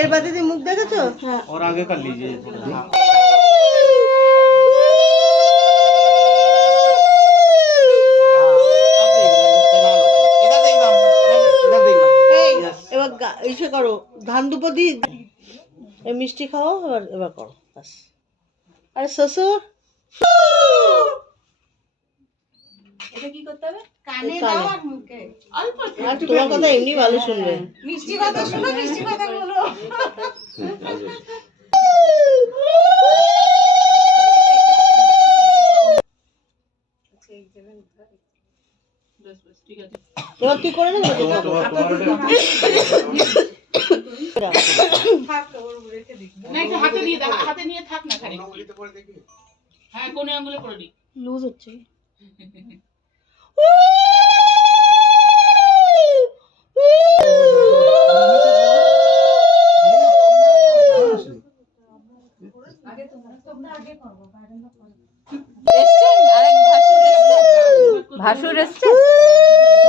এর বাদে দিয়ে মুখ দেখেছো? হ্যাঁ और आगे कर लीजिए थोड़ा। এবার ইসে করো, ধান দুপদি মিষ্টি খাও, এবার এবার করো ব্যাস। আরে শ্বশুর এটা কি করতে হবে? কানে দাও আর মুখে। অল্প আর তোমার কথা এমনি ভালো শুনবে। মিষ্টি কথা শুনো, মিষ্টি কথা বলো। বেশ বেশ ঠিক আছে। এবার কি করে দেবে? থাক ওর রেখে দিই। না একটু হাতে দিয়ে দাও, হাতে নিয়ে থাক না খালি। হ্যাঁ কোনে আঙ্গুলে করে দিই। লুজ হচ্ছে। এসছেন আরেক ভাসুর এসছে, ভাসুর এসছে।